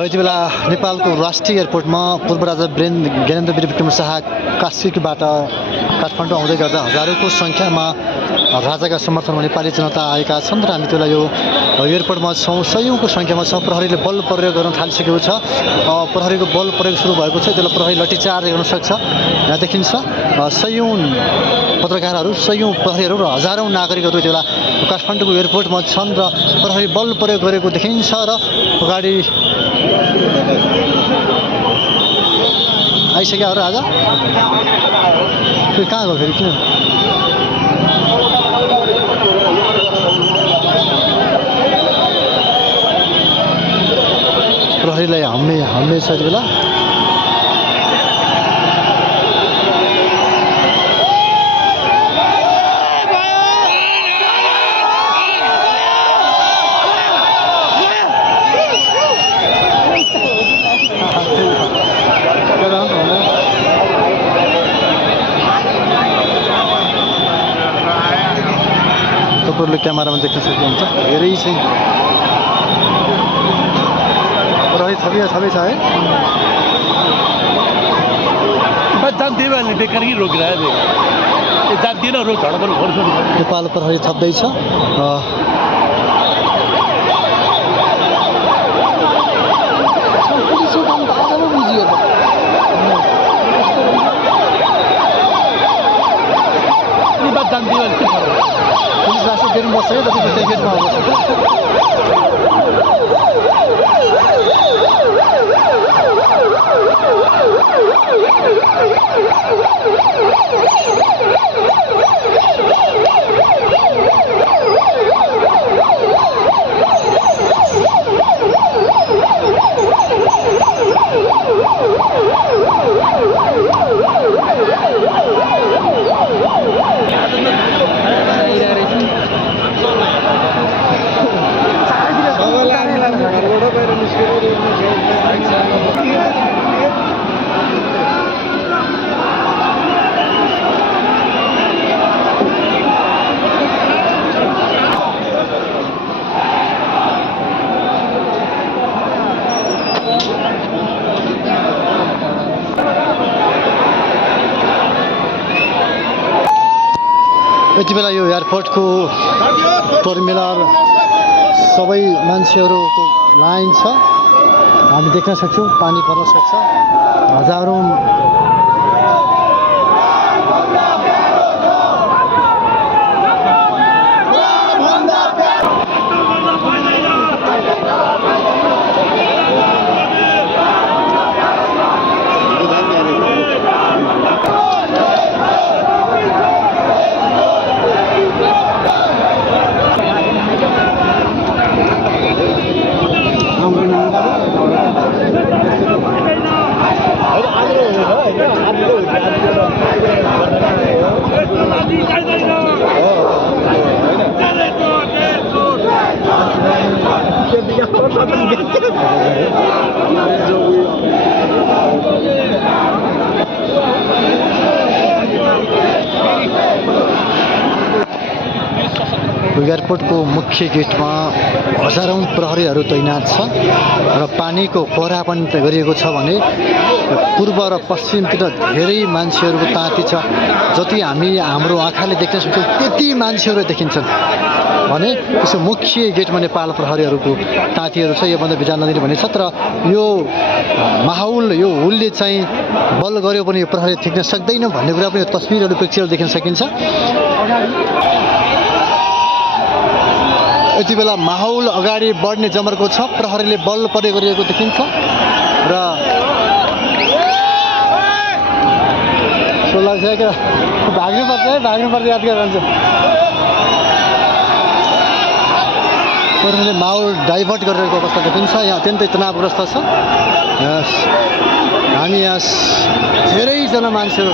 यति बेला नेपालको राष्ट्रिय एयरपोर्टमा पूर्व राजा ज्ञानेन्द्र वीर विक्रम शाह काशीबाट काठमाडौँ आउँदै गर्दा हजारौँको सङ्ख्यामा राजाका समर्थनमा नेपाली जनता आएका छन् र हामी त्यसलाई यो एयरपोर्टमा छौँ। सयौँको सङ्ख्यामा छ। प्रहरीले बल प्रयोग गर्न थालिसकेको छ। प्रहरीको बल प्रयोग सुरु भएको छ। त्यसलाई प्रहरी लठीचार्ज गर्न सक्छ। यहाँ देखिन्छ सयौँ पत्रकारहरू, सयौँ प्रहरीहरू र हजारौँ नागरिकहरू त्यो बेला काठमाडौँको एयरपोर्टमा छन् र प्रहरी बल प्रयोग गरेको देखिन्छ र अगाडि आइसक्यो हो राजा। फेरि कहाँ गयो फेरि किन? प्रहरीलाई हाम्ने छ यति बेला। तपाईँहरूले क्यामेरामा देख्न सक्नुहुन्छ धेरै चाहिँ प्रहरी छवि छ है। बस जान्थे भने बेकार कि रोकिरहेको थियो। जान्दिनँ रोक झडपहरू गर्छु। नेपाल प्रहरी थप्दैछ। पुलिसको काम त आज पो बुझियो त। अनि बात जान्दिनँ भने के फरक? पुलिस राष्ट्र गेटमा बस्छ है, जति त्यही गेटमा बस्छ। यति बेला यो एयरपोर्टको टर्मिनल सबै मान्छेहरूको लाइन छ। हामी देख्न सक्छौँ पानी पर्न सक्छ। हजारौँ एयरपोर्टको मुख्य गेटमा हजारौँ प्रहरीहरू तैनात छ र पानीको पहरा पनि गरिएको छ भने पूर्व र पश्चिमतिर धेरै मान्छेहरूको ताती छ। जति हामी हाम्रो आँखाले देख्न सक्छौँ त्यति मान्छेहरू देखिन्छन् भने यसो मुख्य गेटमा नेपाल प्रहरीहरूको तातीहरू छ। योभन्दा भिजा नदिने भनेको छ। तर यो माहौल, यो हुलले चाहिँ बल गर्यो भने यो प्रहरी थिक्न सक्दैन भन्ने कुरा पनि यो तस्बिरहरू, पिक्चरहरू देख्न सकिन्छ। यति बेला माहौल अगाडि बढ्ने जमर्को छ। प्रहरीले बल प्रयोग गरिएको देखिन्छ र सो लाग्छ क्या भाग्नुपर्छ है, भाग्नुपर्छ याद गरेर जान्छ। प्रहरीले माहौल डाइभर्ट गरिरहेको अवस्था देखिन्छ। यहाँ अत्यन्तै तनावग्रस्त छ। हामी यहाँ धेरैजना मान्छेहरू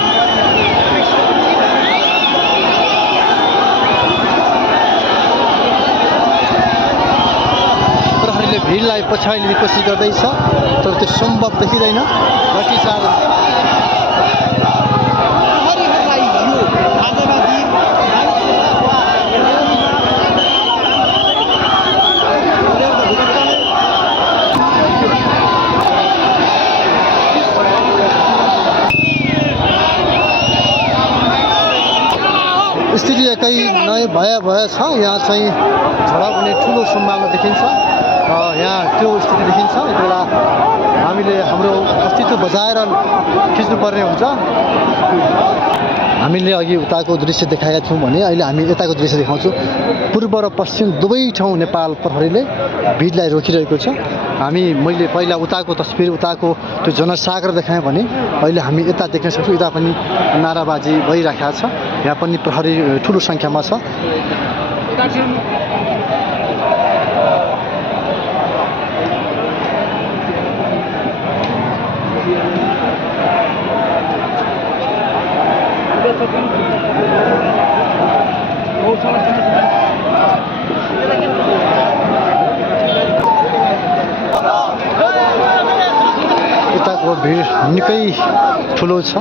भिडलाई पछाडिने कोसिस गर्दैछ तर त्यो सम्भव देखिँदैन। लठीचार्ज भए छ यहाँ चाहिँ झडप हुने ठुलो सम्भावना देखिन्छ यहाँ त्यो स्थिति देखिन्छ यति बेला हामीले हाम्रो अस्तित्व बचाएर खिच्नुपर्ने हुन्छ हामीले अघि उताको दृश्य देखाएका थियौँ भने अहिले हामी यताको दृश्य देखाउँछौँ पूर्व र पश्चिम दुवै ठाउँ नेपाल प्रहरीले भिडलाई रोकिरहेको छ मैले पहिला उताको तस्बिर उताको त्यो जनसागर देखाएँ भने अहिले हामी यता देख्न सक्छौँ यता पनि नाराबाजी भइरहेको छ यहाँ पनि प्रहरी ठुलो सङ्ख्यामा छ यताको भिड निकै ठुलो छ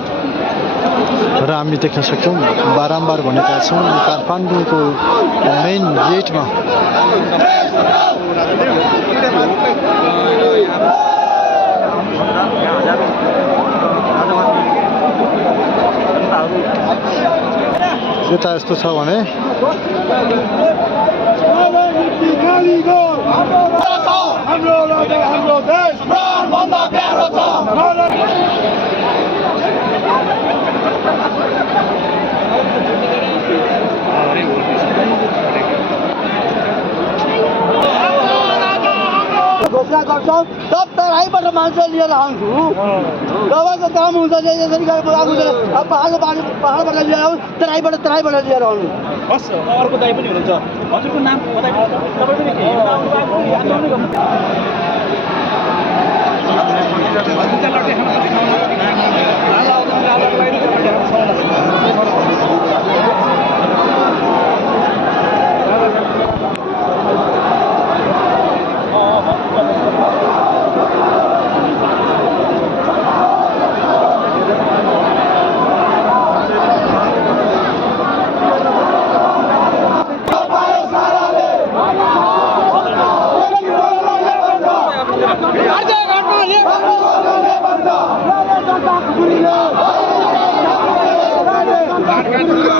र हामी देख्न सक्छौँ बारम्बार भनेका छौँ काठमाडौँको मेन गेटमा यता यस्तो छ भने हाम्रो देश प्राणभन्दा प्यारो छ घोषणा गर्छौँ तब तराईबाट मान्छे लिएर आउँछु दबाईको काम हुन्छ यसरी पहाडबाट लिएर आउँ तराईबाट लिएर आउनु हस् अर्को दाइ पनि हुनुहुन्छ हजुरको नाम Let's go!